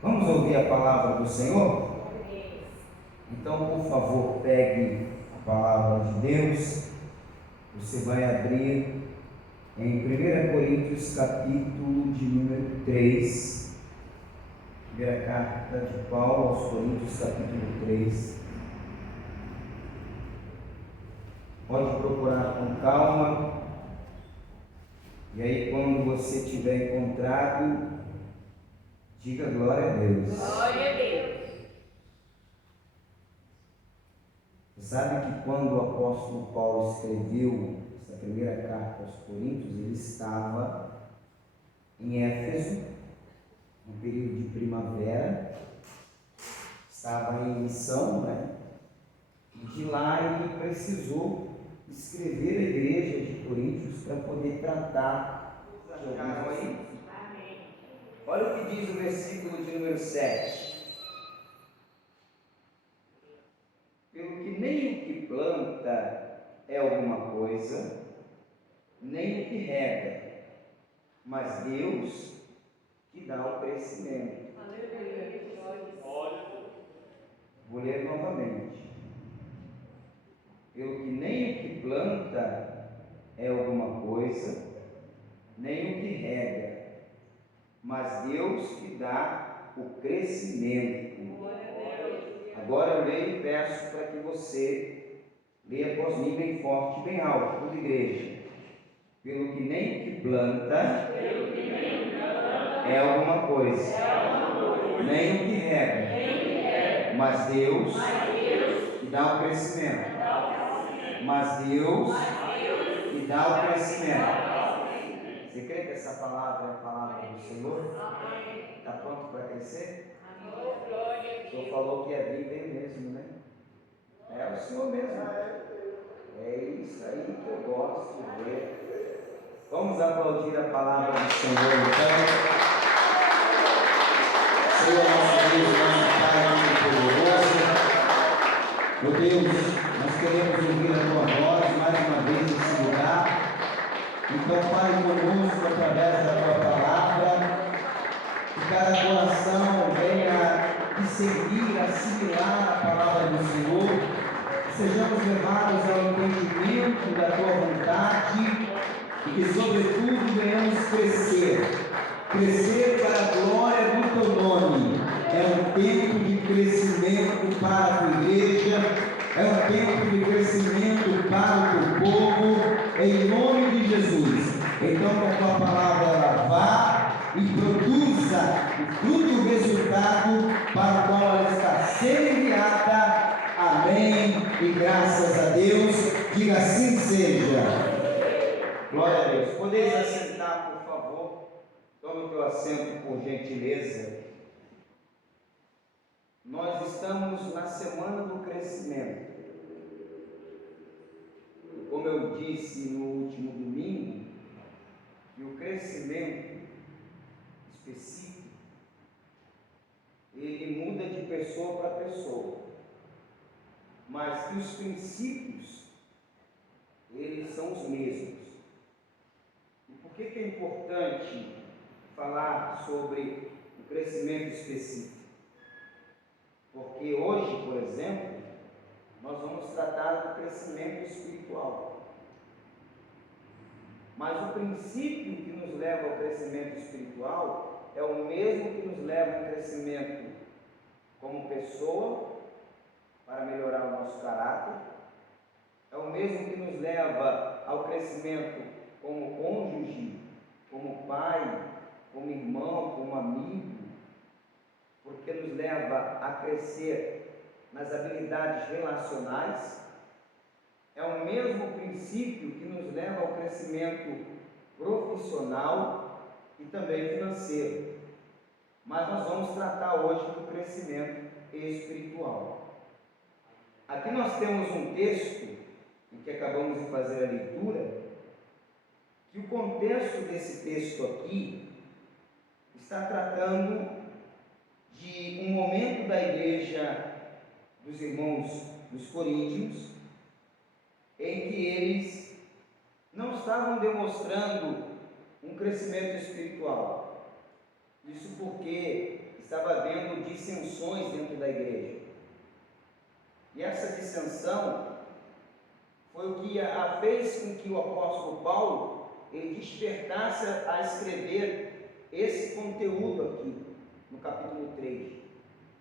Vamos ouvir a palavra do Senhor? Então, por favor, pegue a palavra de Deus. Você vai abrir em 1 Coríntios, capítulo de número 3. Primeira carta de Paulo aos Coríntios, capítulo 3. Pode procurar com calma. E aí, quando você tiver encontrado, diga glória a Deus. Glória a Deus. Você sabe que quando o apóstolo Paulo escreveu essa primeira carta aos Coríntios, ele estava em Éfeso, no período de primavera, estava em missão, E de lá ele precisou escrever a igreja de Coríntios para poder tratar de alguns assuntos. Olha o que diz o versículo de número 7. Pelo que nem o que planta é alguma coisa, nem o que rega, mas Deus que dá o crescimento. Vou ler novamente. Pelo que nem o que planta é alguma coisa, nem o que rega, mas Deus que dá o crescimento. Agora eu leio e peço para que você leia após mim bem forte, bem alto, toda igreja. Pelo que nem o que planta é alguma coisa, nem o que rega, mas Deus que dá o crescimento. Mas Deus que dá o crescimento. Você crê que essa palavra é a palavra do Senhor? Está pronto para crescer? O Senhor falou que a vida é mesmo, né? É o Senhor mesmo. É isso aí que eu gosto de ver. Vamos aplaudir a palavra do Senhor, então. Senhor, nosso Deus, nosso Pai, muito poderoso. Meu Deus, nós queremos ouvir a Tua voz mais uma vez nesse lugar. Então, fale conosco através da Tua palavra. Que cada coração venha discernir, assimilar a palavra do Senhor. Sejamos levados ao entendimento da Tua vontade e que, sobretudo, venhamos crescer para a glória do Teu nome. É um tempo de crescimento para a Tua igreja, é um tempo de crescimento para o Teu povo, em nome de Jesus. Então, que a Tua palavra ela vá e produza o fruto e o resultado para o qual ela está sendo enviada. Amém. E graças a Deus, diga assim seja. Glória a Deus. Podeis assentar, por favor. Tome o teu assento, por gentileza. Nós estamos na semana do crescimento. E como eu disse no último domingo, que o crescimento específico, ele muda de pessoa para pessoa. Mas que os princípios, eles são os mesmos. E por que é importante falar sobre o crescimento específico? Porque hoje, por exemplo, nós vamos tratar do crescimento espiritual. Mas o princípio que nos leva ao crescimento espiritual é o mesmo que nos leva ao crescimento como pessoa, para melhorar o nosso caráter, é o mesmo que nos leva ao crescimento como cônjuge, como pai, como irmão, como amigo, porque nos leva a crescer nas habilidades relacionais. É o mesmo princípio que nos leva ao crescimento profissional e também financeiro. Mas nós vamos tratar hoje do crescimento espiritual. Aqui nós temos um texto, em que acabamos de fazer a leitura, que o contexto desse texto aqui está tratando de um momento da igreja dos irmãos dos Coríntios, em que eles não estavam demonstrando um crescimento espiritual. Isso porque estava havendo dissensões dentro da igreja. E essa dissensão foi o que fez com que o apóstolo Paulo ele despertasse a escrever esse conteúdo aqui, no capítulo 3,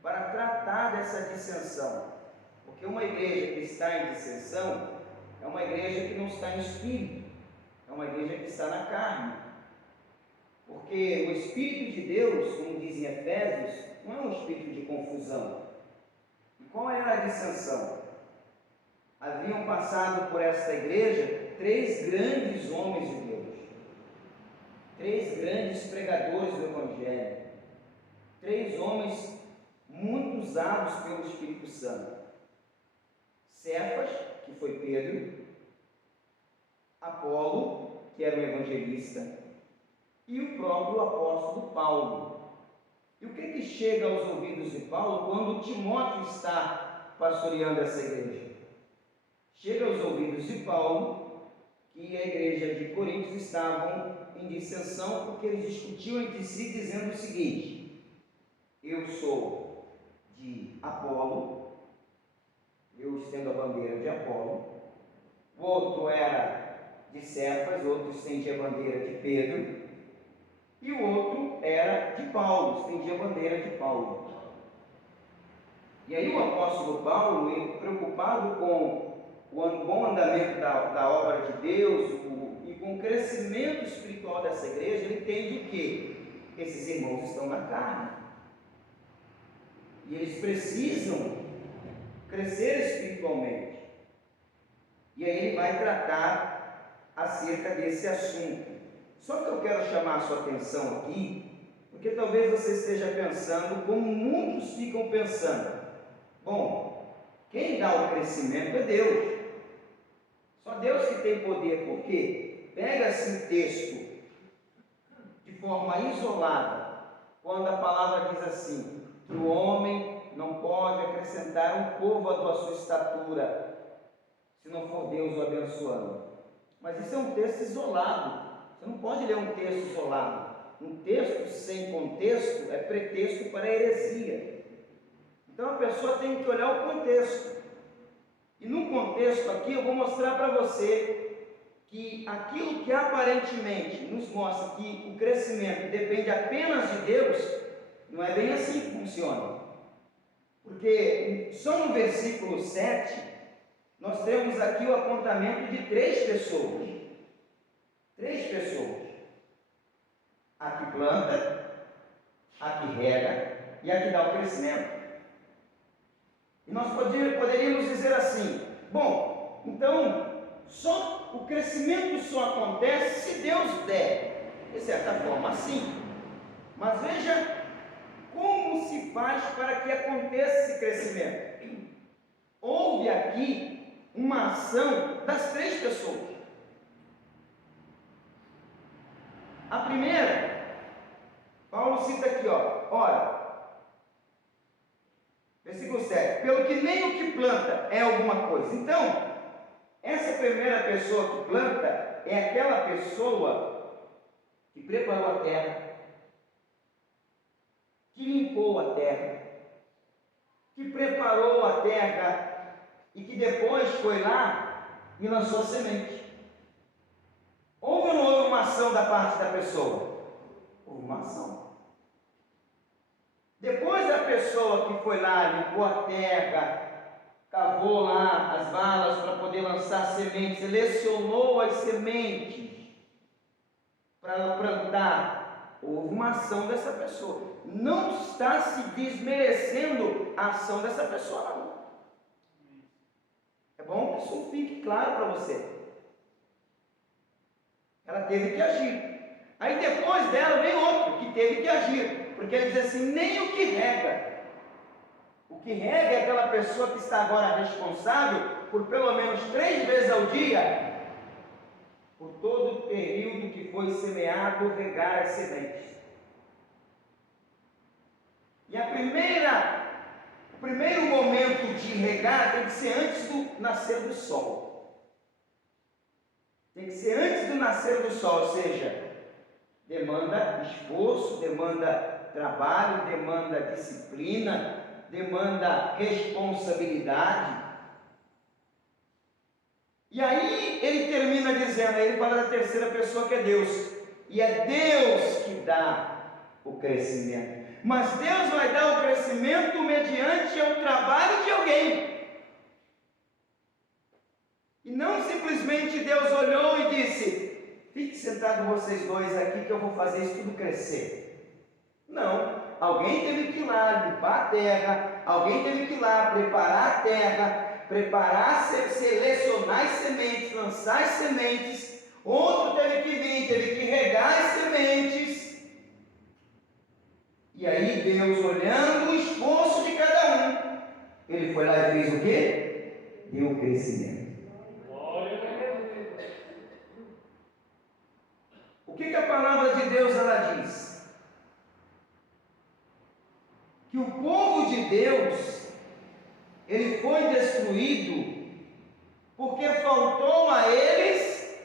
para tratar dessa dissensão. Porque uma igreja que está em dissensão é uma igreja que não está em espírito, é uma igreja que está na carne. Porque o Espírito de Deus, como diz em Efésios, não é um espírito de confusão. E qual era a dissensão? Haviam passado por esta igreja 3 grandes homens de Deus, 3 grandes pregadores do Evangelho, 3 homens muito usados pelo Espírito Santo. Cefas, que foi Pedro, Apolo, que era um evangelista, e o próprio apóstolo Paulo. E o que chega aos ouvidos de Paulo quando Timóteo está pastoreando essa igreja? Chega aos ouvidos de Paulo que a igreja de Corinto estavam em dissensão porque eles discutiam entre si dizendo o seguinte: eu sou de Apolo, eu estendo a bandeira de Apolo, o outro era de Cefas, o outro estendia a bandeira de Pedro, e o outro era de Paulo, estendia a bandeira de Paulo. E aí o apóstolo Paulo, ele, preocupado com o bom andamento da obra de Deus e com o crescimento espiritual dessa igreja, ele entende o quê? Esses irmãos estão na carne. E eles precisam crescer espiritualmente. E aí ele vai tratar acerca desse assunto. Só que eu quero chamar a sua atenção aqui, porque talvez você esteja pensando como muitos ficam pensando. Bom, quem dá o crescimento é Deus. Só Deus que tem poder, porque pega-se um texto de forma isolada, quando a palavra diz assim, que o homem não pode acrescentar um côvado à sua estatura, se não for Deus o abençoando. Mas isso é um texto isolado. Você não pode ler um texto isolado. Um texto sem contexto é pretexto para heresia. Então a pessoa tem que olhar o contexto. E no contexto aqui eu vou mostrar para você que aquilo que aparentemente nos mostra que o crescimento depende apenas de Deus, não é bem assim que funciona. Porque só no versículo 7 nós temos aqui o apontamento de 3 pessoas. 3 pessoas. A que planta, a que rega e a que dá o crescimento. E nós poderíamos dizer assim: bom, então o crescimento só acontece se Deus der. De certa forma, sim. Mas veja como se faz para que aconteça esse crescimento. Houve aqui uma ação das 3 pessoas. A primeira, Paulo cita aqui, ora, versículo 7, pelo que nem o que planta é alguma coisa. Então, essa primeira pessoa que planta é aquela pessoa que preparou a terra, que limpou a terra, que preparou a terra e que depois foi lá e lançou a semente. Houve ou não houve uma ação da parte da pessoa? Houve uma ação. Depois da pessoa que foi lá, limpou a terra, cavou lá as valas para poder lançar sementes, selecionou as sementes para plantar, houve uma ação dessa pessoa. Não está se desmerecendo a ação dessa pessoa, não. É bom que isso fique claro para você. Ela teve que agir. Aí depois dela vem outro que teve que agir, porque ele diz assim, nem o que rega. O que rega é aquela pessoa que está agora responsável por pelo menos 3 vezes ao dia, por todo o período que foi semeado, regar as sementes. E o primeiro momento de regar tem que ser antes do nascer do sol. Tem que ser antes do nascer do sol, ou seja, demanda esforço, demanda trabalho, demanda disciplina, demanda responsabilidade. E aí ele termina dizendo, ele fala da terceira pessoa que é Deus, e é Deus que dá o crescimento, mas Deus vai dar o crescimento mediante o trabalho de alguém, e não simplesmente Deus olhou e disse, fique sentado vocês dois aqui que eu vou fazer isso tudo crescer. Não, alguém teve que ir lá limpar a terra, alguém teve que ir lá preparar a terra, selecionar as sementes, lançar as sementes, outro teve que vir, teve que regar as sementes, e aí Deus, olhando o esforço de cada um, ele foi lá e fez o quê? Deu o crescimento. O que a palavra de Deus ela diz? Que o povo de Deus, ele foi destruído porque faltou a eles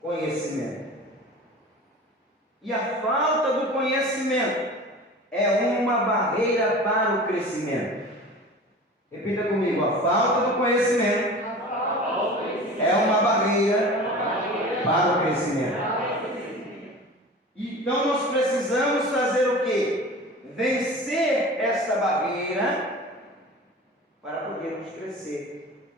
conhecimento. E a falta do conhecimento é uma barreira para o crescimento. Repita comigo, a falta do conhecimento é uma barreira para o crescimento. Então nós precisamos fazer o quê? Vencer esta barreira para podermos crescer,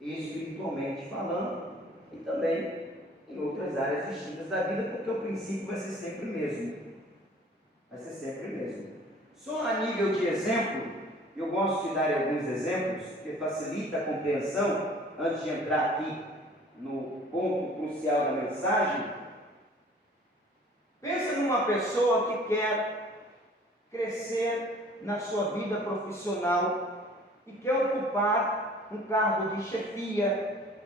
espiritualmente falando, e também em outras áreas distintas da vida, porque o princípio vai ser sempre o mesmo. Vai ser sempre o mesmo. Só a nível de exemplo, eu gosto de dar alguns exemplos, que facilita a compreensão, antes de entrar aqui no ponto crucial da mensagem. Pensa numa pessoa que quer crescer na sua vida profissional e quer ocupar um cargo de chefia,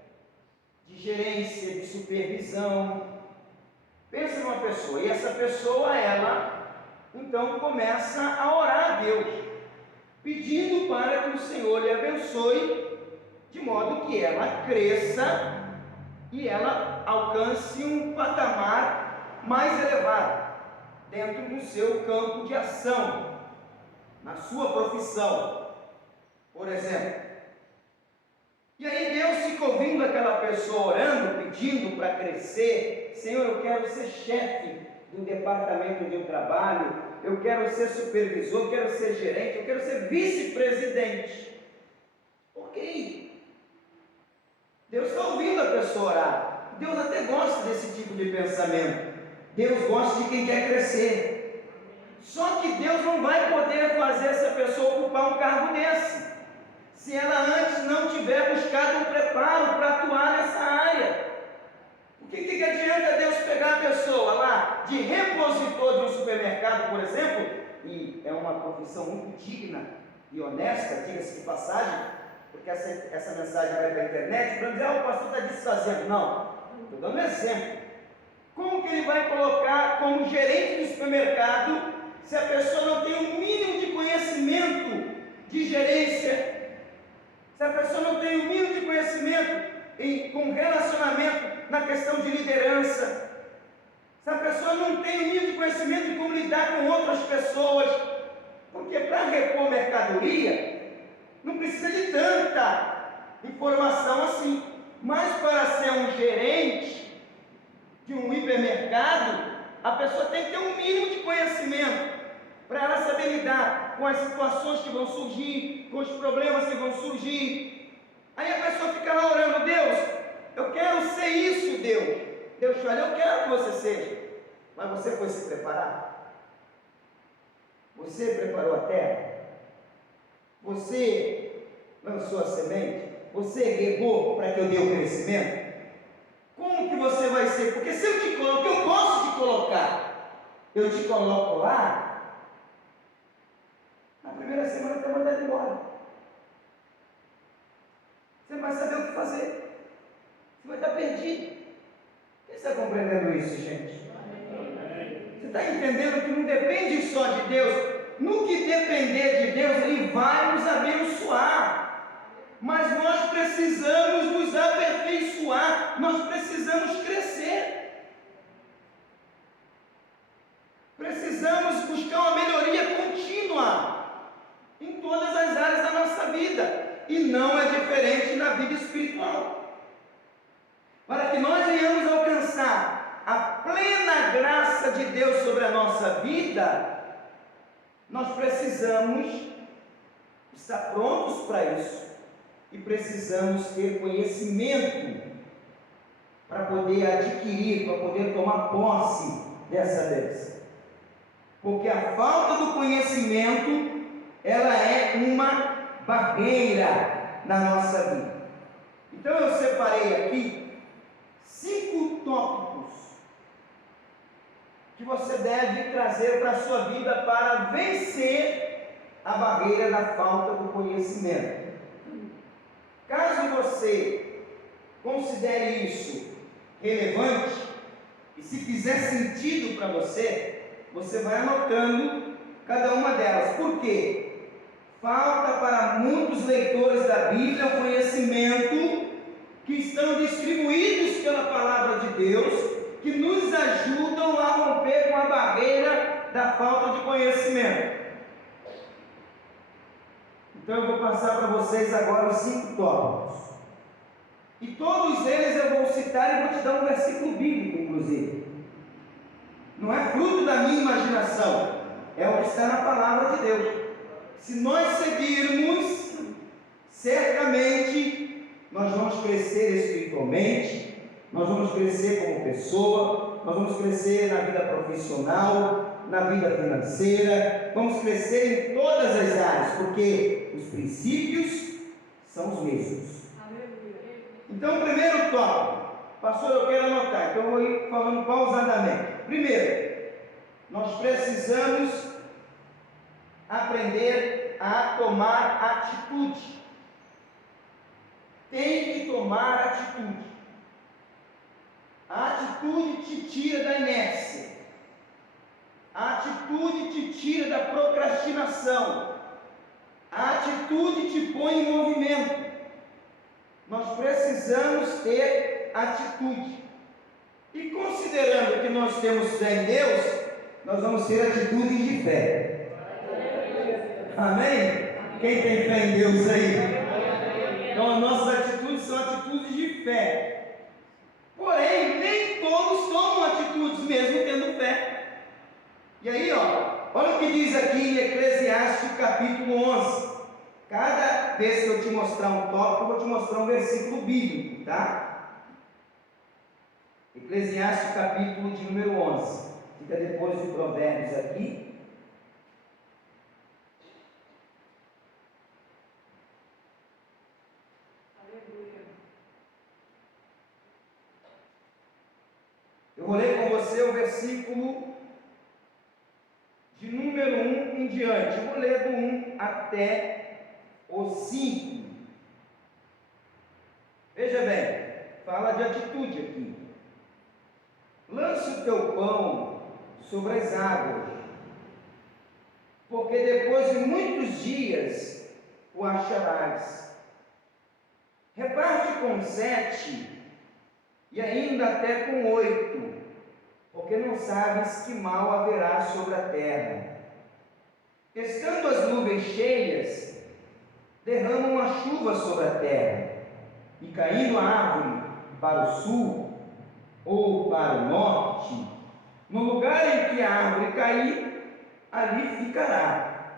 de gerência, de supervisão. Pensa numa pessoa, e essa pessoa, ela, então começa a orar a Deus, pedindo para que o Senhor lhe abençoe, de modo que ela cresça e ela alcance um patamar mais elevado, dentro do seu campo de ação, na sua profissão, por exemplo. E aí Deus fica ouvindo aquela pessoa orando, pedindo para crescer. Senhor, eu quero ser chefe do departamento de um trabalho, eu quero ser supervisor, eu quero ser gerente, eu quero ser vice-presidente. Ok. Deus está ouvindo a pessoa orar. Deus até gosta desse tipo de pensamento. Deus gosta de quem quer crescer. Só que Deus não vai poder fazer essa pessoa ocupar um cargo desse, se ela antes não tiver buscado um preparo para atuar nessa área. O que adianta Deus pegar a pessoa lá de repositor de um supermercado, por exemplo, e é uma profissão muito digna e honesta, diga-se de passagem, porque essa mensagem vai para a internet, para dizer, o pastor está desfazendo. Não, estou dando um exemplo. Como que ele vai colocar como gerente de supermercado se a pessoa não tem um mínimo de conhecimento de gerência? Se a pessoa não tem um mínimo de conhecimento com relacionamento na questão de liderança? Se a pessoa não tem um mínimo de conhecimento de como lidar com outras pessoas? Porque para repor mercadoria não precisa de tanta informação assim, mas para ser um gerente de um hipermercado, a pessoa tem que ter um mínimo de conhecimento para ela saber lidar com as situações que vão surgir, com os problemas que vão surgir. Aí a pessoa fica lá orando, Deus, eu quero ser isso, Deus. Deus fala, eu quero que você seja, mas você foi se preparar? Você preparou a terra? Você lançou a semente? Você regou para que eu dê o crescimento? Como que você vai ser? Porque se eu te coloco, eu posso te colocar, eu te coloco lá, na primeira semana eu estou mandando embora. Você não vai saber o que fazer, você vai estar perdido. Quem está compreendendo isso, gente? Você está entendendo que não depende só de Deus? No que depender de Deus, Ele vai nos abençoar. Mas nós precisamos nos aperfeiçoar, nós precisamos crescer, precisamos buscar não é diferente na vida espiritual. Para que nós venhamos alcançar a plena graça de Deus sobre a nossa vida, nós precisamos estar prontos para isso e precisamos ter conhecimento para poder adquirir, para poder tomar posse dessa bênção. Porque a falta do conhecimento, ela é uma barreira na nossa vida. Então eu separei aqui 5 tópicos que você deve trazer para a sua vida para vencer a barreira da falta do conhecimento. Caso você considere isso relevante e se fizer sentido para você, você vai anotando cada uma delas. Por quê? Falta para muitos leitores da Bíblia o conhecimento que estão distribuídos pela palavra de Deus, que nos ajudam a romper com a barreira da falta de conhecimento. Então eu vou passar para vocês agora os 5 tópicos. E todos eles eu vou citar e vou te dar um versículo bíblico, inclusive. Não é fruto da minha imaginação, é o que está na palavra de Deus. Se nós seguirmos, certamente nós vamos crescer espiritualmente, nós vamos crescer como pessoa, nós vamos crescer na vida profissional, na vida financeira, vamos crescer em todas as áreas, porque os princípios são os mesmos. Então, o primeiro tópico, pastor, eu quero anotar, então eu vou ir falando pausadamente. Primeiro, nós precisamos aprender a tomar atitude. Tem que tomar atitude. A atitude te tira da inércia. A atitude te tira da procrastinação. A atitude te põe em movimento. Nós precisamos ter atitude. E considerando que nós temos fé em Deus, nós vamos ter atitudes de fé. Amém? Quem tem fé em Deus aí? Então as nossas atitudes são atitudes de fé. Porém, nem todos tomam atitudes mesmo tendo fé. E aí, olha o que diz aqui em Eclesiastes capítulo 11. Cada vez que eu te mostrar um tópico, eu vou te mostrar um versículo bíblico, tá? Eclesiastes capítulo de número 11. Fica depois de Provérbios aqui. Eu vou ler com você o versículo de número 1 em diante. Eu vou ler do 1 até o 5. Veja bem, fala de atitude aqui. Lance o teu pão sobre as águas, porque depois de muitos dias o acharás. Reparte com 7 e ainda até com 8, porque não sabes que mal haverá sobre a terra. Estando as nuvens cheias, derramam a chuva sobre a terra, e caindo a árvore para o sul ou para o norte, no lugar em que a árvore cair, ali ficará.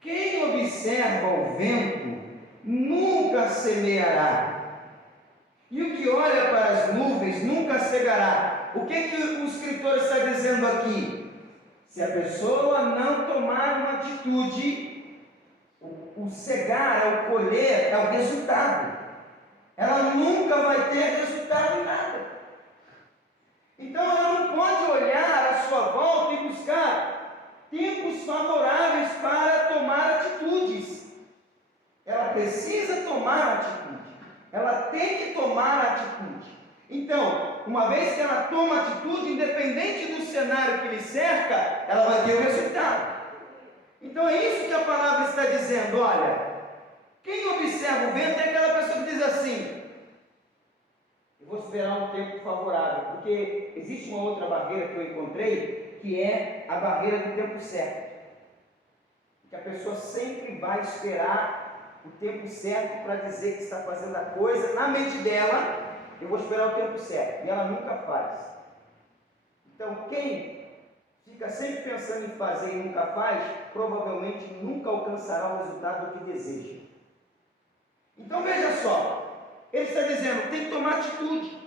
Quem observa o vento nunca semeará, e o que olha para as nuvens nunca cegará. O que o escritor está dizendo aqui? Se a pessoa não tomar uma atitude, o cegar, o colher, é o resultado. Ela nunca vai ter resultado em nada. Então ela não pode olhar à sua volta e buscar tempos favoráveis para tomar atitudes. Ela precisa tomar atitude. Ela tem que tomar atitude. Então, uma vez que ela toma atitude, independente do cenário que lhe cerca, ela vai ter o resultado. Então é isso que a palavra está dizendo. Olha, quem observa o vento é aquela pessoa que diz assim: eu vou esperar um tempo favorável, porque existe uma outra barreira que eu encontrei, que é a barreira do tempo certo, que a pessoa sempre vai esperar o tempo certo para dizer que está fazendo a coisa. Na mente dela, eu vou esperar o tempo certo, e ela nunca faz. Então, quem fica sempre pensando em fazer e nunca faz, provavelmente nunca alcançará o resultado do que deseja. Então veja só, ele está dizendo, tem que tomar atitude,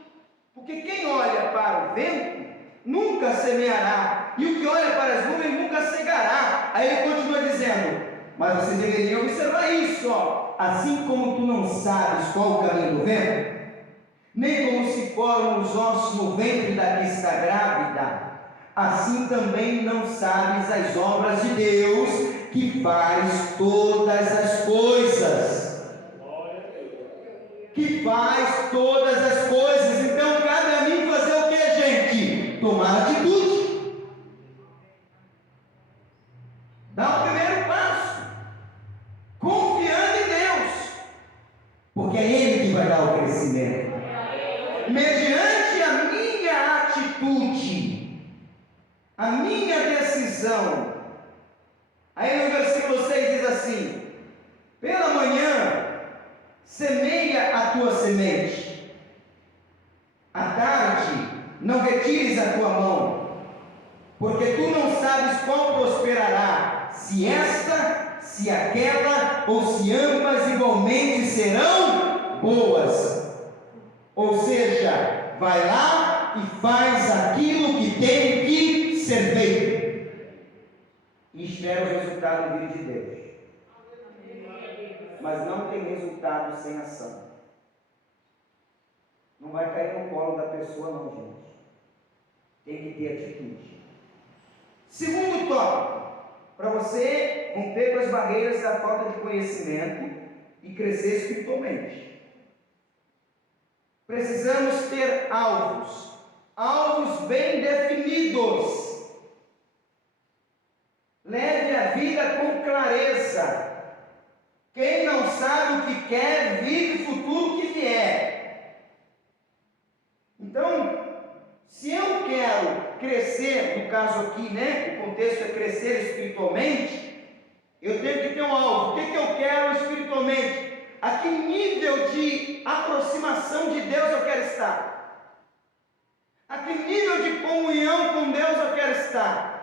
porque quem olha para o vento nunca semeará, e o que olha para as nuvens nunca cegará. Aí ele continua dizendo, mas vocês deveriam observar isso, ó. Assim como tu não sabes qual o caminho do vento, nem como se formam os ossos no ventre da que está grávida, assim também não sabes as obras de Deus, que faz todas as coisas. Que faz todas as coisas. Então cabe a mim fazer o que, gente? Tomar atitude. Dar o primeiro passo, confiando em Deus, porque é Ele que vai dar o crescimento. Mediante a minha atitude, a minha decisão. Aí no versículo 6 diz assim: pela manhã semeia a tua semente, à tarde não retires a tua mão, porque tu não sabes qual prosperará, se esta, se aquela, ou se ambas igualmente serão boas. Ou seja, vai lá e faz aquilo que tem que ser feito, e espera o resultado vir de Deus. Mas não tem resultado sem ação. Não vai cair no colo da pessoa não, gente. Tem que ter atitude. Segundo tópico, para você romper com as barreiras da falta de conhecimento e crescer espiritualmente. Precisamos ter alvos bem definidos. Leve a vida com clareza. Quem não sabe o que quer, vive o futuro que vier. Então, se eu quero crescer, no caso aqui, o contexto é crescer espiritualmente, eu tenho que ter um alvo. O que eu quero espiritualmente? A que nível de aproximação de Deus eu quero estar? A que nível de comunhão com Deus eu quero estar?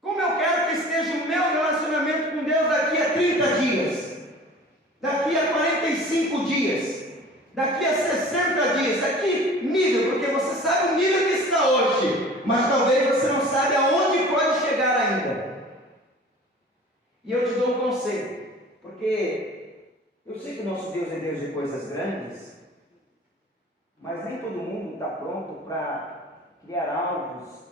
Como eu quero que esteja o meu relacionamento com Deus daqui a 30 dias? Daqui a 45 dias? Daqui a 60 dias? A que nível? Porque você sabe o nível que está hoje, mas talvez você não sabe aonde pode chegar ainda. E eu te dou um conselho, porque eu sei que o nosso Deus é Deus de coisas grandes, mas nem todo mundo está pronto para criar alvos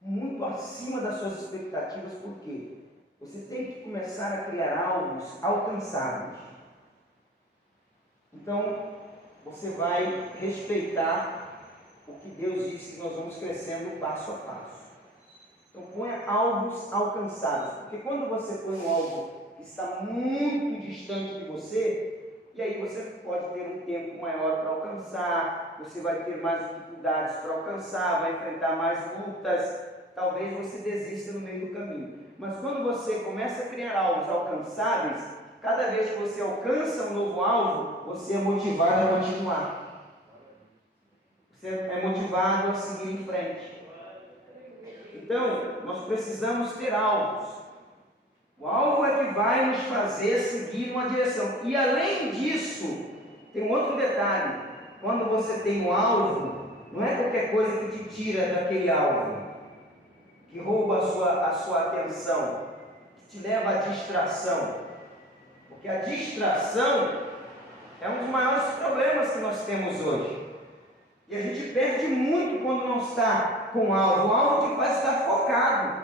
muito acima das suas expectativas. Por quê? Você tem que começar a criar alvos alcançáveis. Então, você vai respeitar o que Deus disse, que nós vamos crescendo passo a passo. Então, ponha alvos alcançáveis, porque quando você põe um alvo que está muito distante de você, e aí você pode ter um tempo maior para alcançar, você vai ter mais dificuldades para alcançar, vai enfrentar mais lutas, talvez você desista no meio do caminho. Mas quando você começa a criar alvos alcançáveis, cada vez que você alcança um novo alvo, você é motivado a continuar, você é motivado a seguir em frente. Então, nós precisamos ter alvos. O alvo é que vai nos fazer seguir uma direção. E além disso, tem um outro detalhe. Quando você tem um alvo, não é qualquer coisa que te tira daquele alvo, que rouba a sua atenção, que te leva à distração. Porque a distração é um dos maiores problemas que nós temos hoje. E a gente perde muito quando não está com alvo. O alvo te faz estar focado.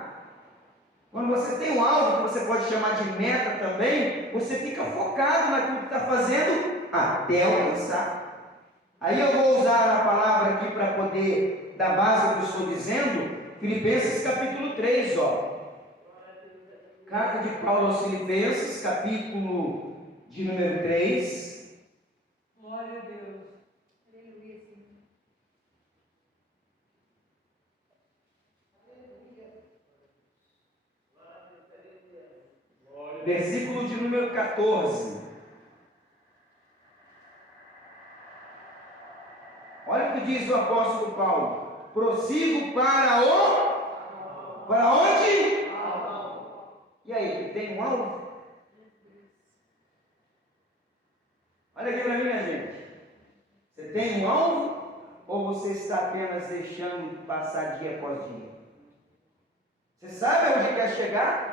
Quando você tem um alvo, que você pode chamar de meta também, você fica focado naquilo que está fazendo até alcançar. Aí eu vou usar a palavra aqui para poder dar base ao que eu estou dizendo. Filipenses capítulo 3, Carta de Paulo aos Filipenses, capítulo de número 3. Glória a Deus. versículo de número 14. Olha o que diz o apóstolo Paulo: prossigo para onde? E aí, tem um alvo? Olha aqui para mim, minha gente. Você tem um alvo? Ou você está apenas deixando passar dia após dia? Você sabe onde quer chegar?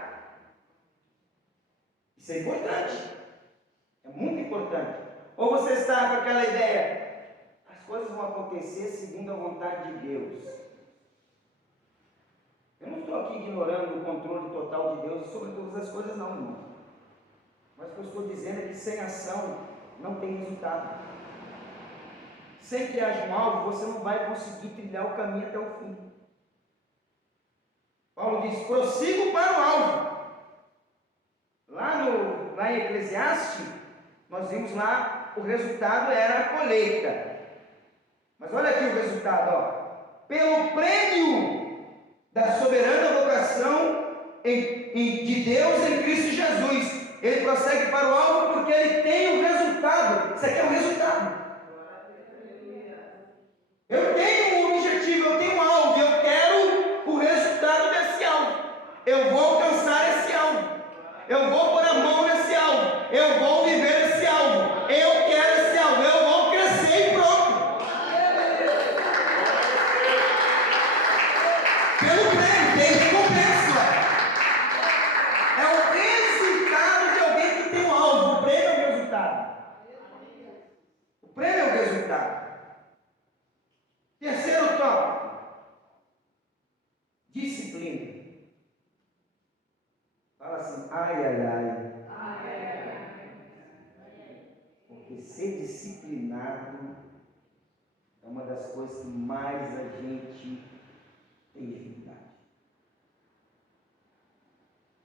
Isso é importante. É muito importante. Ou você está com aquela ideia: as coisas vão acontecer segundo a vontade de Deus. Eu não estou aqui ignorando o controle total de Deus sobre todas as coisas, não, irmão. Mas o que eu estou dizendo é que sem ação não tem resultado. Sem que haja um alvo, você não vai conseguir trilhar o caminho até o fim. Paulo diz: prossigo para o alvo. Lá em Eclesiastes, nós vimos lá, o resultado era a colheita. Mas olha aqui o resultado, ó. Pelo prêmio da soberana vocação de Deus em Cristo Jesus. Ele prossegue para o alvo porque ele tem o resultado. Isso aqui é o resultado. Eu tenho um objetivo, eu tenho um alvo, eu quero o resultado desse alvo. Eu vou alcançar esse alvo. Eu vou pôr a mão nesse alvo. Eu vou viver esse alvo. Eu quero esse alvo. Eu vou crescer e pronto. Pelo prêmio, tem recompensa. É o resultado de alguém que tem um alvo. O prêmio é o resultado. O prêmio é o resultado. Terceiro tópico: disciplina. Fala assim: ai, ai, ai. Porque ser disciplinado é uma das coisas que mais a gente tem dificuldade.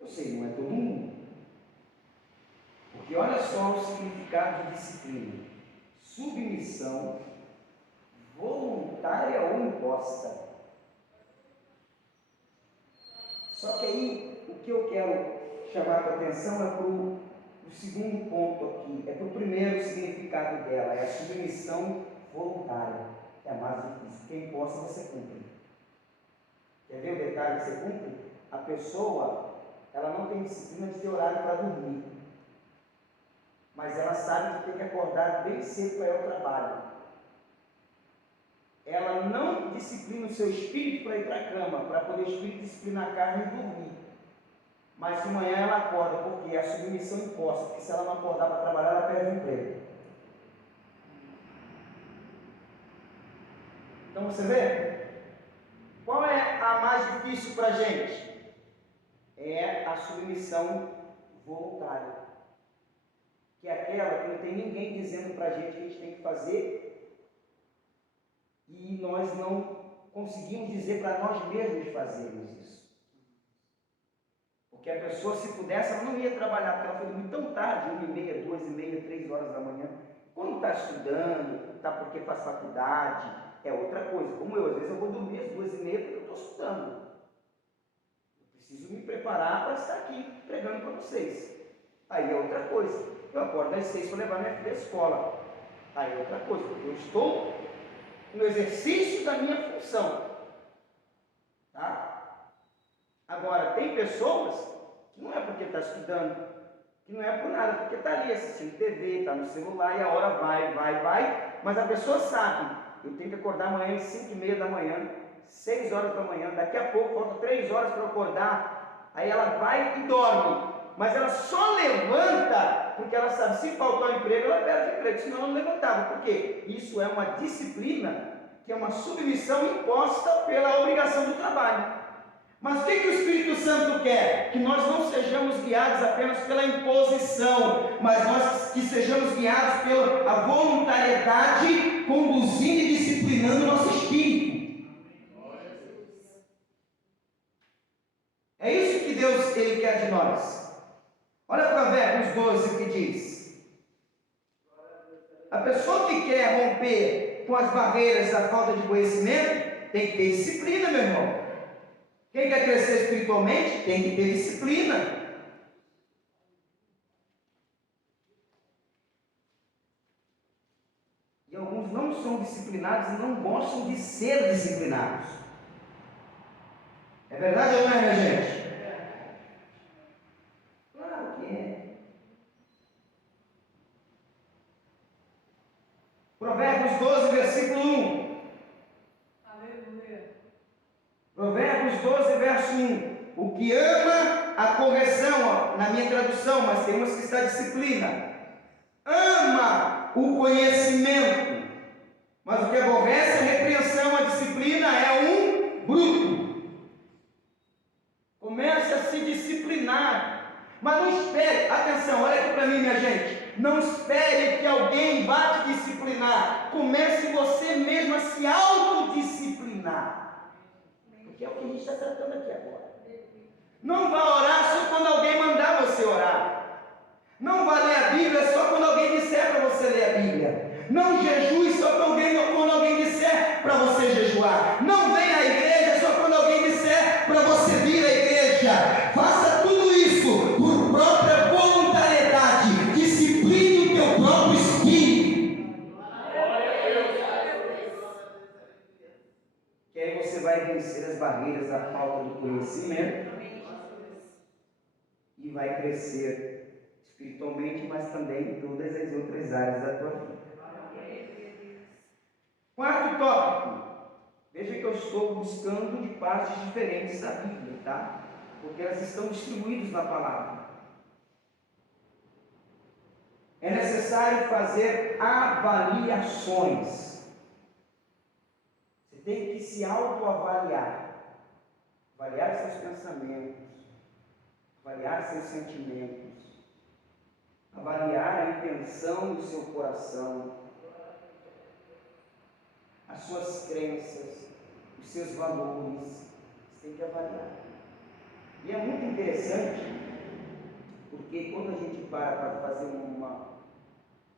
Eu sei, não é todo mundo. Porque olha só o significado de disciplina: submissão voluntária ou imposta. Só que aí, o que eu quero chamar a atenção é para o segundo ponto aqui, é para o primeiro significado dela, é a submissão voluntária. É mais difícil, porque imposta você cumpre. Quer ver o detalhe que você cumpre? A pessoa, ela não tem disciplina de ter horário para dormir, mas ela sabe que tem que acordar bem cedo para ir ao trabalho. Ela não disciplina o seu espírito para ir para a cama, para poder o espírito disciplinar a carne e dormir. Mas de manhã ela acorda, porque é a submissão imposta, porque se ela não acordar para trabalhar, ela perde o emprego. Então você vê? Qual é a mais difícil para a gente? É a submissão voluntária. Que é aquela que não tem ninguém dizendo para a gente tem que fazer, e nós não conseguimos dizer para nós mesmos fazermos isso. Porque a pessoa, se pudesse, ela não ia trabalhar, porque ela foi dormir tão tarde, 1h30, 2h30, 3 horas da manhã. Quando está estudando, está porque faz faculdade, é outra coisa. Como eu, às vezes eu vou dormir às 2h30 porque eu estou estudando. Eu preciso me preparar para estar aqui pregando para vocês. Aí é outra coisa. Eu acordo às 6 para levar minha filha à escola. Aí é outra coisa, porque eu estou no exercício da minha função. Tá? Agora, tem pessoas que não é porque está estudando, que não é por nada, porque está ali assistindo TV, está no celular e a hora vai, mas a pessoa sabe: eu tenho que acordar amanhã às 5h30 da manhã, 6 horas da manhã, daqui a pouco falta 3 horas para acordar. Aí ela vai e dorme, mas ela só levanta porque ela sabe: se faltar o emprego, ela perde o emprego, senão ela não levantava. Por quê? Isso é uma disciplina, que é uma submissão imposta pela obrigação do trabalho. Mas o que o Espírito Santo quer? Que nós não sejamos guiados apenas pela imposição, mas nós que sejamos guiados pela voluntariedade, conduzindo e disciplinando o nosso espírito. É isso que Deus ele quer de nós. Olha Provérbios 12 o que diz: a pessoa que quer romper com as barreiras da falta de conhecimento tem que ter disciplina, meu irmão. Quem quer crescer espiritualmente tem que ter disciplina. não são disciplinados e não gostam de ser disciplinados. É verdade ou não é, minha gente? Claro que é. Provérbios 12, versículo 1. Aleluia. Provérbios 12, verso 1. O que ama a correção, ó, na minha tradução, mas tem umas que está disciplina, ama o conhecimento, mas o que aborrece a repreensão, a disciplina é um bruto. Comece a se disciplinar, mas não espere, atenção, olha aqui para mim, minha gente, não espere que alguém vá te disciplinar, comece você mesmo a se autodisciplinar, porque é o que a gente está tratando aqui agora. Não vá orar só quando alguém mandar você orar, não vá ler a Bíblia só quando alguém disser para você ler a Bíblia, não jejue só quando alguém disser para você jejuar, não venha à igreja só quando alguém disser para você vir à igreja. Faça tudo isso por própria voluntariedade, discipline o teu próprio espírito, que aí você vai vencer as barreiras da falta do conhecimento e vai crescer espiritualmente, mas também em todas as outras áreas da tua vida. Quarto tópico. Veja que eu estou buscando de partes diferentes da Bíblia, tá? Porque elas estão distribuídas na palavra. É necessário fazer avaliações. Você tem que se autoavaliar. Avaliar seus pensamentos, avaliar seus sentimentos, avaliar a intenção do seu coração, as suas crenças, os seus valores. Você tem que avaliar. E é muito interessante, porque quando a gente para fazer uma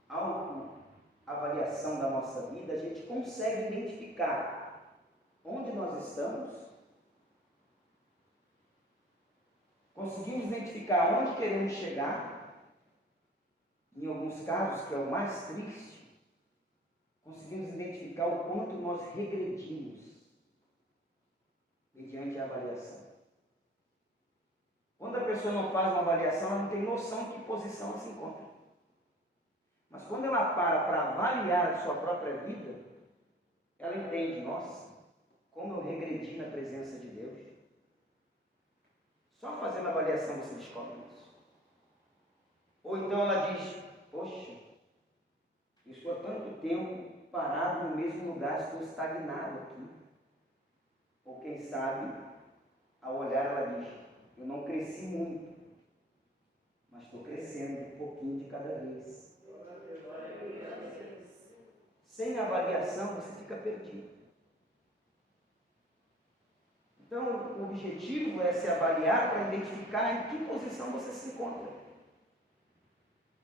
autoavaliação da nossa vida, a gente consegue identificar onde nós estamos, conseguimos identificar onde queremos chegar. Em alguns casos, que é o mais triste, conseguimos identificar o quanto nós regredimos mediante a avaliação. Quando a pessoa não faz uma avaliação, ela não tem noção de que posição ela se encontra. Mas quando ela para avaliar a sua própria vida, ela entende: nossa, como eu regredi na presença de Deus. Só fazendo a avaliação você descobre isso. Ou então ela diz: poxa, eu estou há tanto tempo parado no mesmo lugar, estou estagnado aqui. Ou quem sabe, ao olhar ela diz: eu não cresci muito, mas estou crescendo um pouquinho de cada vez. Sem avaliação você fica perdido. Então o objetivo é se avaliar para identificar em que posição você se encontra.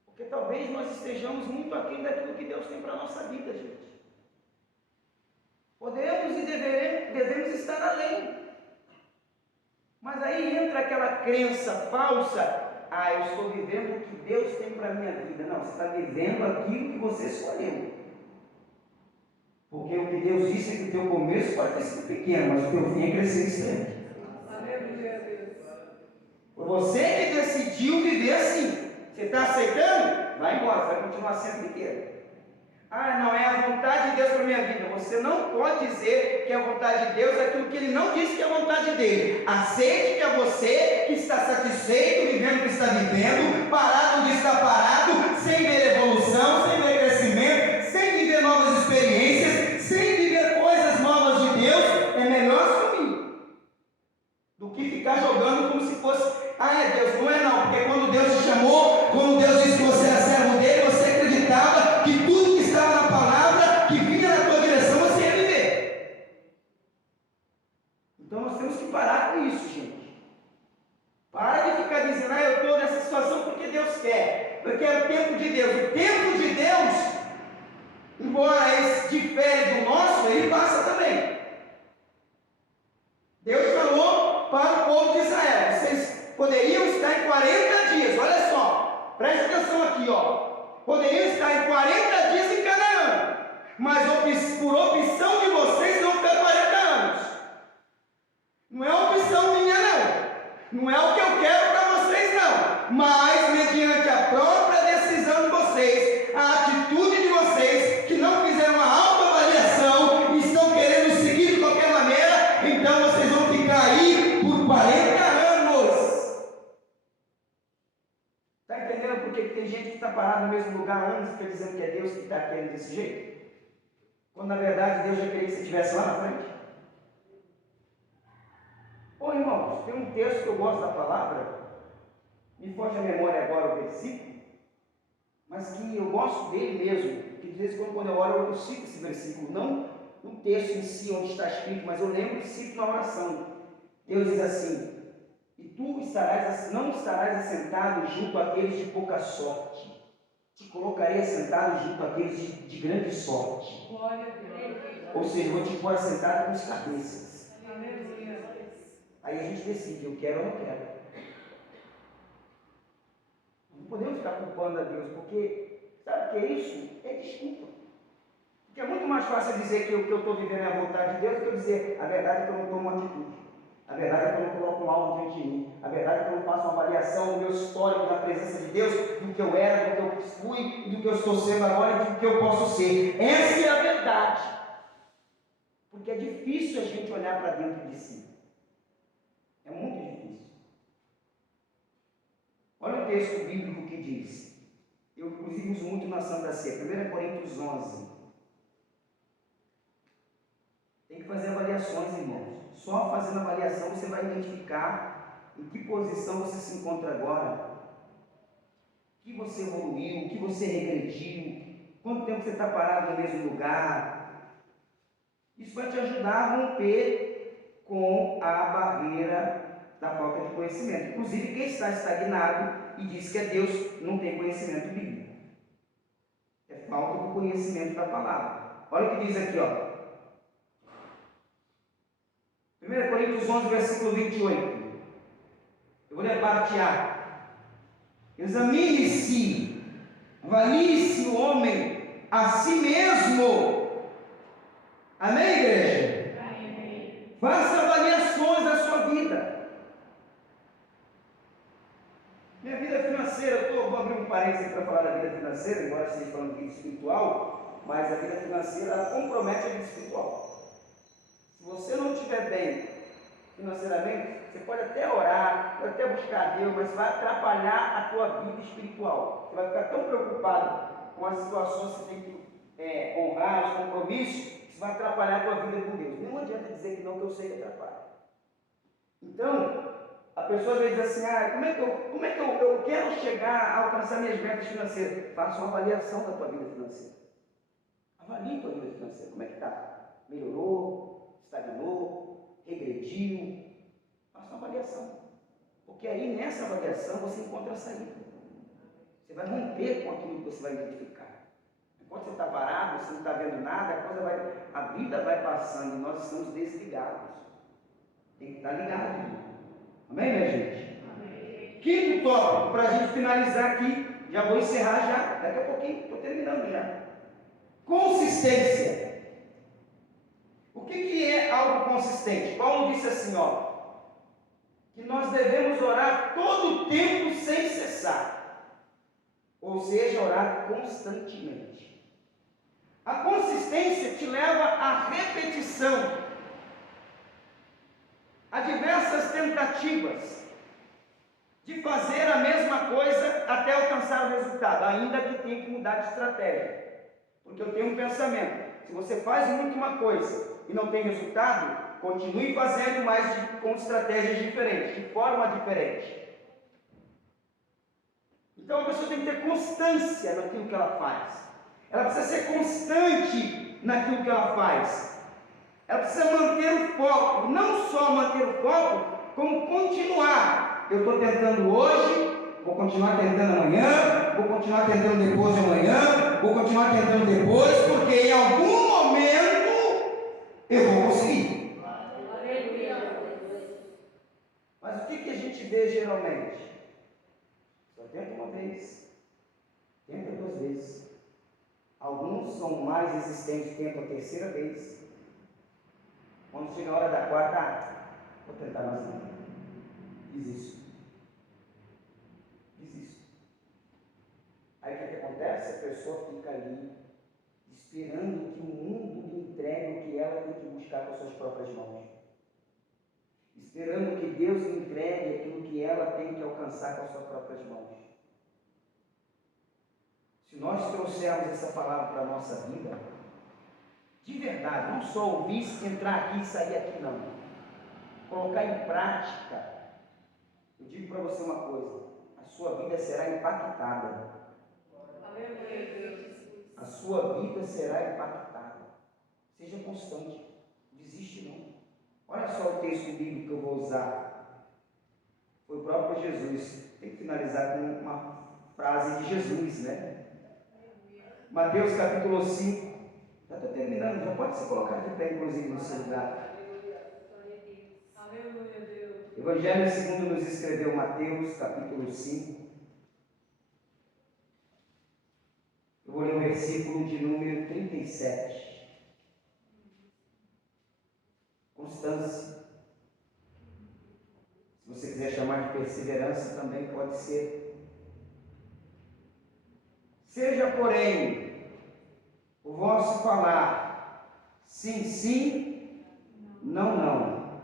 Porque talvez nós estejamos muito aquém daquilo que Deus tem para a nossa vida, gente. Podemos e devemos estar além. Mas aí entra aquela crença falsa: ah, eu estou vivendo o que Deus tem para a minha vida. Não, você está vivendo aquilo que você escolheu. Porque o que Deus disse é que o teu começo pode ter sido pequeno, mas o teu fim é crescer extremo. Foi você que decidiu viver assim. Você está aceitando? Vai embora, você vai continuar sendo pequeno. Ah, não, é a vontade de Deus para a minha vida. Você não pode dizer que é a vontade de Deus aquilo que Ele não disse que é a vontade dele. Aceite que é você que está satisfeito, vivendo o que está vivendo, parado onde está parado, sem ver evolução, sem ver crescimento, sem viver novas experiências, sem viver coisas novas de Deus. É melhor assumir do que ficar jogando como se fosse: ah, é Deus. Não é não, porque quando Deus te chamou, quando Deus disse que você era servo dele, você acreditava que tudo que estava na palavra, que vinha na tua direção, você ia viver. Então nós temos que parar com isso, gente. Para de ficar dizendo: ah, eu estou nessa situação porque Deus quer, porque é o tempo de Deus. O tempo de Deus, embora esse difere do nosso, ele passa também. Deus falou para o povo de Israel: vocês poderiam estar em 40 dias, olha só, preste atenção aqui, ó. Poderiam estar em 40 dias em Canaã, mas por opção de vocês não ficar 40 anos. Não é opção minha, não. Não é o que eu quero para vocês, não. Mas mediante a própria decisão de vocês, a atitude de vocês, que não fizeram uma autoavaliação e estão querendo seguir de qualquer maneira, então vocês vão ficar aí por 40 anos. Está entendendo por que tem gente que está parada no mesmo lugar há anos e fica dizendo que é Deus que está querendo desse jeito? Quando na verdade Deus já queria que você estivesse lá na frente. Ô irmãos, tem um texto que eu gosto da palavra, me foge a memória agora o versículo, mas que eu gosto dele mesmo, que de vez em quando eu oro eu cito esse versículo, não o texto em si onde está escrito, mas eu lembro e cito na oração. Deus diz assim: e tu não estarás assentado junto àqueles de pouca sorte, te colocarei assentado junto àqueles de grande sorte. Glória a Deus. Ou seja, eu vou te pôr assentado com os cabeças. Aleluia. Aí a gente decide, eu quero ou não quero. Não podemos ficar culpando a Deus, porque sabe o que é isso? É desculpa. Porque é muito mais fácil dizer que o que eu estou vivendo é a vontade de Deus do que eu dizer a verdade é que eu não tomo uma atitude. A verdade é que eu não coloco um alvo diante de mim. A verdade é que eu não faço uma avaliação do meu histórico na presença de Deus, do que eu era, do que eu fui, e do que eu estou sendo agora e do que eu posso ser. Essa é a verdade. Porque é difícil a gente olhar para dentro de si. É muito difícil. Olha o texto bíblico que diz. Eu inclusive uso muito na Santa Ceia. 1 Coríntios 11. Tem que fazer avaliações, irmãos. Só fazendo avaliação você vai identificar em que posição você se encontra agora. O que você evoluiu, o que você regrediu, quanto tempo você está parado no mesmo lugar. Isso vai te ajudar a romper com a barreira da falta de conhecimento. Inclusive, quem está estagnado e diz que é Deus, não tem conhecimento bíblico. É falta do conhecimento da palavra. Olha o que diz aqui, ó. 1 Coríntios 11, versículo 28. Eu vou ler parte A. Examine-se, avalie-se o homem a si mesmo. Amém, igreja? Amém. Faça avaliações da sua vida. Minha vida financeira, vou abrir um parênteses aqui para falar da vida financeira, embora esteja falando de vida espiritual, mas a vida financeira ela compromete a vida espiritual. Se você não estiver bem financeiramente, você pode até orar, pode até buscar a Deus, mas vai atrapalhar a tua vida espiritual. Você vai ficar tão preocupado com as situações que você tem que honrar, os compromissos, que isso vai atrapalhar a tua vida com Deus. Não adianta dizer que não, que eu sei que atrapalha. Então, a pessoa às vezes diz assim, como é que eu quero chegar a alcançar minhas metas financeiras? Faça uma avaliação da tua vida financeira. Avalie a tua vida financeira, como é que está? Melhorou? Estagnou? Regrediu? Faça uma avaliação. Porque aí nessa avaliação você encontra a saída. Você vai romper com aquilo que você vai identificar. Enquanto você está parado, você não está vendo nada, a vida vai passando e nós estamos desligados. Tem que estar ligado. Amém, minha gente? Amém. Quinto tópico, para a gente finalizar aqui, já vou encerrar já, daqui a pouquinho, estou terminando já. Consistência. O que é algo consistente? Paulo disse assim, ó, que nós devemos orar todo o tempo sem cessar, ou seja, orar constantemente. A consistência te leva à repetição, a diversas tentativas de fazer a mesma coisa até alcançar o resultado, ainda que tenha que mudar de estratégia. Porque eu tenho um pensamento, se você faz muito uma coisa e não tem resultado, continue fazendo, mas com estratégias diferentes, de forma diferente. Então a pessoa tem que ter constância naquilo que ela faz. Ela precisa ser constante naquilo que ela faz. Ela precisa manter o foco, não só manter o foco, como continuar. Eu estou tentando hoje, vou continuar tentando amanhã, vou continuar tentando depois de amanhã, vou continuar tentando depois, porque em algum momento eu vou conseguir. Mas o que a gente vê geralmente? Só tenta uma vez, tenta duas vezes, Alguns são mais resistentes, tentam a terceira vez. Quando chega a hora da quarta, vou tentar mais uma. Desisto. Aí o que acontece? A pessoa fica ali, esperando que o mundo lhe entregue o que ela tem que buscar com as suas próprias mãos. Esperando que Deus lhe entregue aquilo que ela tem que alcançar com as suas próprias mãos. Se nós trouxermos essa palavra para a nossa vida, de verdade, não só ouvir, entrar aqui e sair aqui, não. Colocar em prática. Eu digo para você uma coisa: a sua vida será impactada. A sua vida será impactada. Seja constante. Não desiste não. Olha só o texto bíblico que eu vou usar. Foi o próprio Jesus. Tem que finalizar com uma frase de Jesus, né? Mateus capítulo 5. Já estou terminando, já pode se colocar de pé, inclusive, no seu lugar. Evangelho segundo nos escreveu Mateus capítulo 5. Eu vou ler o versículo de número 37. Constância. Se você quiser chamar de perseverança, também pode ser. Seja, porém, o vosso falar sim, sim, não, não,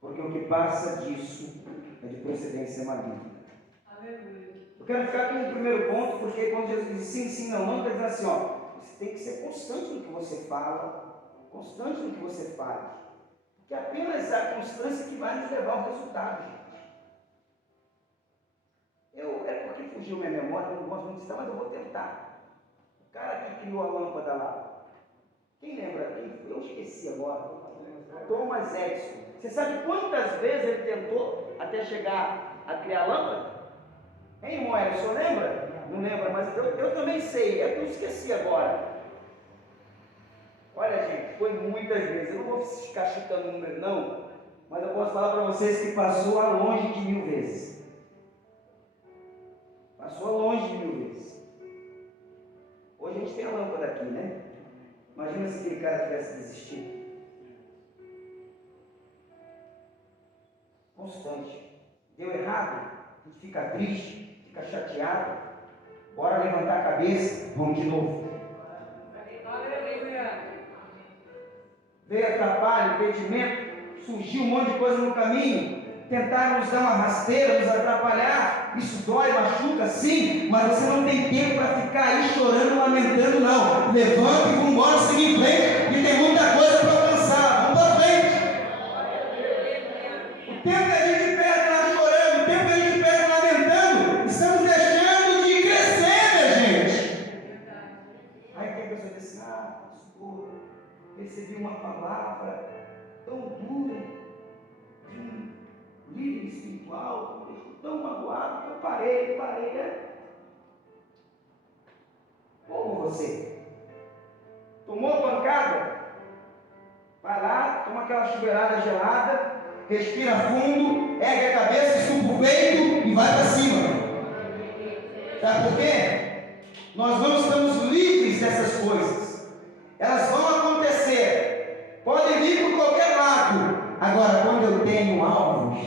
porque o que passa disso é de procedência maligna. Eu quero ficar com o primeiro ponto, porque quando Jesus diz sim, sim, não, não, ele diz assim, você tem que ser constante no que você fala, constante no que você faz, porque apenas a constância que vai nos levar ao resultado, gente. É porque fugiu minha memória, eu não gosto muito disso, mas eu vou tentar. O cara que criou a lâmpada lá, quem lembra? Quem foi? Eu esqueci agora. Thomas Edison. Você sabe quantas vezes ele tentou até chegar a criar a lâmpada? Hein, irmão? O senhor lembra? Não lembra, mas eu também sei, é que eu esqueci agora. Olha, gente, foi muitas vezes. Eu não vou ficar chutando o número, não, mas eu posso falar para vocês que passou a longe de 1000 vezes. Passou a longe de 1000 vezes. Hoje a gente tem a lâmpada aqui, né? Imagina se aquele cara tivesse desistido. Constante. Deu errado, a gente fica triste, fica chateado. Bora levantar a cabeça, vamos de novo. Veio atrapalho, impedimento, surgiu um monte de coisa no caminho, tentaram nos dar uma rasteira, nos atrapalhar. Isso dói, machuca, sim, mas você não tem tempo para ficar aí chorando, lamentando, não. Levanta e vamos embora, seguir em frente, e tem muita coisa para alcançar. Vamos para frente. O tempo que a gente perde lá chorando, o tempo que a gente perde lamentando, estamos deixando de crescer, minha gente. Aí tem a pessoa que diz assim, pastor, recebi uma palavra tão dura de um líder espiritual, que me deixou tão magoado que eu parei, né? Como você? Tomou pancada? Vai lá, toma aquela chuveirada gelada, respira fundo, ergue a cabeça, estupa o peito e vai para cima. Sabe por quê? Nós não estamos livres dessas coisas. Elas vão acontecer. Podem vir por qualquer lado. Agora, quando eu tenho alvos,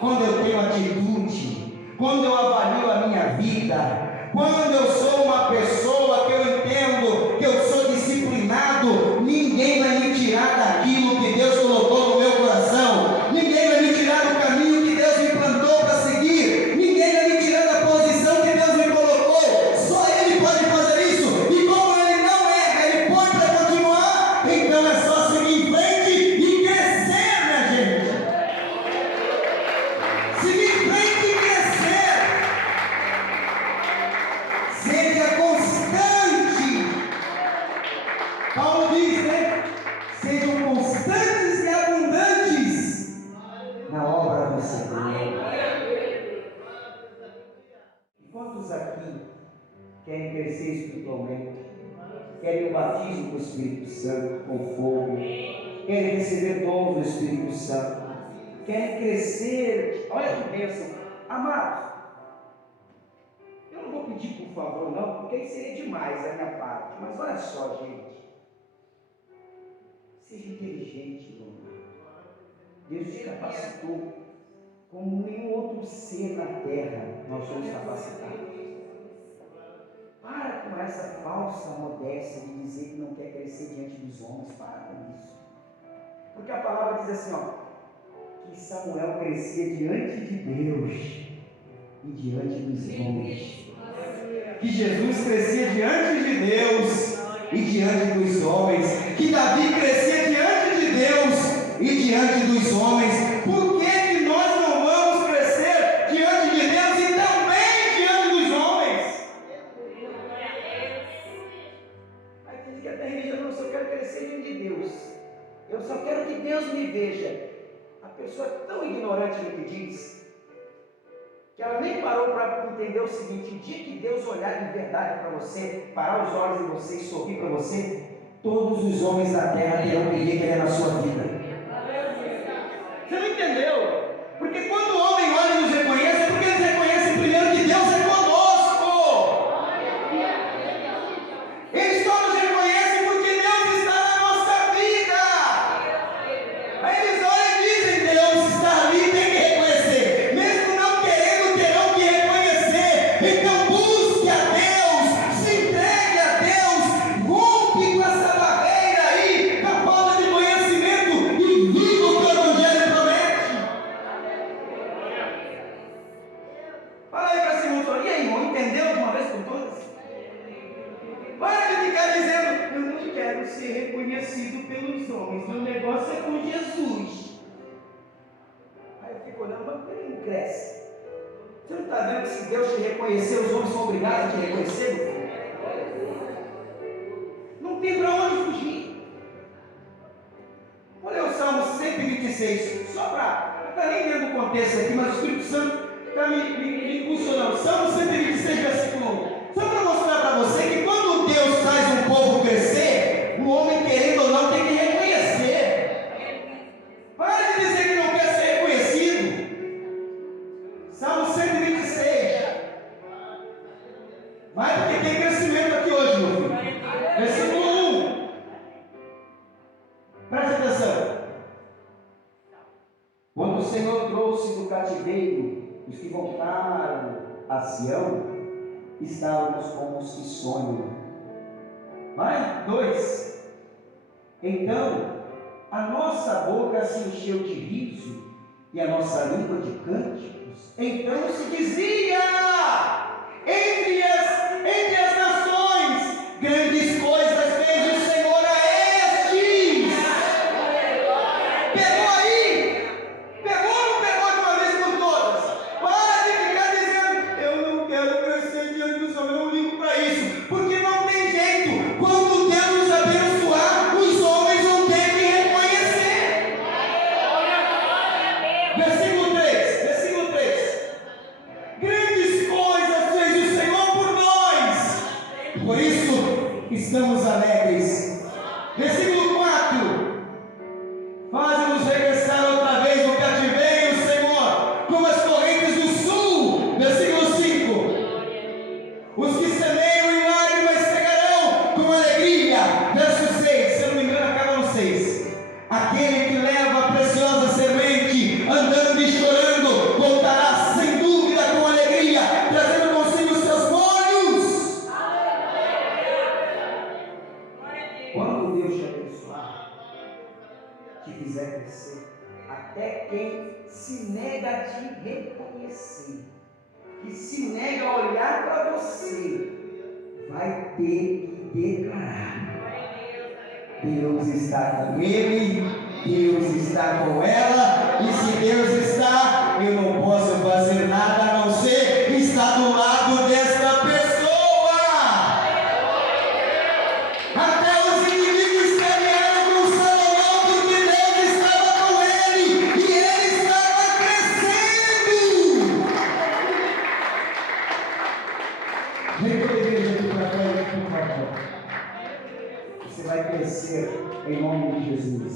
quando eu tenho atitude, quando eu avalio a minha vida, quando eu sou uma pessoa que eu entendo que eu sou disciplinado, ninguém vai me tirar daquilo que Deus colocou no meu coração, ninguém vai me tirar do caminho que Deus me plantou para seguir, ninguém vai me tirar da posição que Deus me colocou, só Ele pode fazer isso, e como Ele não erra, Ele põe para continuar, então é só seguir em frente e crescer, minha gente. Seguir em frente e crescer. Seja constante. Paulo diz, né? Sejam constantes e abundantes na obra do Senhor. E quantos aqui querem crescer espiritualmente? Querem o batismo com o Espírito Santo, com fogo? Querem receber dons do Espírito Santo? Querem crescer? Olha que bênção. Amados, eu não vou pedir por por favor, não, porque isso seria demais da minha parte. Mas olha só, gente. Seja inteligente, irmão. Deus te capacitou como nenhum outro ser na terra nós somos capacitados. Para com essa falsa modéstia de dizer que não quer crescer diante dos homens. Para com isso. Porque a palavra diz assim, que Samuel crescia diante de Deus e diante dos homens. Que Jesus crescia diante de Deus e diante dos homens. Que Davi crescia diante de Deus e diante dos homens. Por que que nós não vamos crescer diante de Deus e também diante dos homens? Aí diz que até religião, eu só quero crescer diante de Deus. Eu só quero que Deus me veja. A pessoa é tão ignorante no que diz, que ela nem parou para entender o seguinte: o dia que Deus olhar de verdade para você, parar os olhos em você e sorrir para você, todos os homens da terra terão que ver que Ele é na sua vida. Você não entendeu? Porque quando o homem olha e nos reconhece, é porque eles reconhecem primeiro que Deus é conosco. Eles só nos reconhecem porque Deus está na nossa vida. Aí eles olham e dizem: Deus está ali, tem que reconhecer. Mesmo não querendo, terão que reconhecer. Então busque a Deus, se entregue a Deus, rompe com essa barreira aí da falta de conhecimento e viva o que o Evangelho promete. Fala aí para esse irmão: e aí, irmão, entendeu de uma vez por todas? Para de ficar dizendo: eu não quero ser reconhecido pelos homens, meu negócio é com Jesus. Aí eu fico olhando: mas por que não cresce? Você não está vendo que se Deus te reconhecer, os homens são obrigados a te reconhecer, meu filho? Não tem para onde fugir. Olha o Salmo 126, só para, não está nem dentro do contexto aqui, mas o Espírito Santo está me impulsionando. Salmo 126, versículo 1. Só para mostrar para você que quando Deus faz um povo crescer, o homem, querendo ou não, tem que reconhecer. Para de dizer que não quer ser reconhecido. Salmo 126. Vai, porque tem crescimento aqui hoje, meu filho. Versículo 1. Preste atenção. Quando o Senhor trouxe do cativeiro os que voltaram a Sião, estávamos como os que sonham. Vai, 2. Então, a nossa boca se encheu de riso e a nossa língua de cânticos. Então se dizia entre as nações: grandes coisas fez o Senhor a estes. Pegou aí? Pegou ou não pegou de uma vez por todas? Para de ficar dizendo: eu não quero crescer diante dos homens, eu não ligo para isso. Porque não tem jeito. Quando Deus nos abençoar, os homens vão ter que reconhecer. Versículo 3. Grandes coisas fez o Senhor por nós, por isso estamos alegres. Versículo 4. Faz-nos regressar outra vez no cativeiro, Senhor, como as correntes do sul. Versículo 5. Os que semeiam em lágrimas cegarão com alegria. Verso 6, se eu não me engano, acaba no 6. Aquele que leva a preciosa semente, andando e chorando, voltará sem dúvida com alegria, trazendo consigo seus molhos. Quando Deus te abençoar, te fizer crescer, até quem se nega a te reconhecer, que se nega a olhar para você, vai ter que declarar: Deus está com ele, Deus está com ela, e se Deus está, eu não posso fazer nada a não ser estar do lado desta pessoa. Até os inimigos tremeram com Salomão, porque Deus estava com ele e ele estava crescendo. Vem para a igreja aqui para cá, por favor. Você vai crescer em nome de Jesus.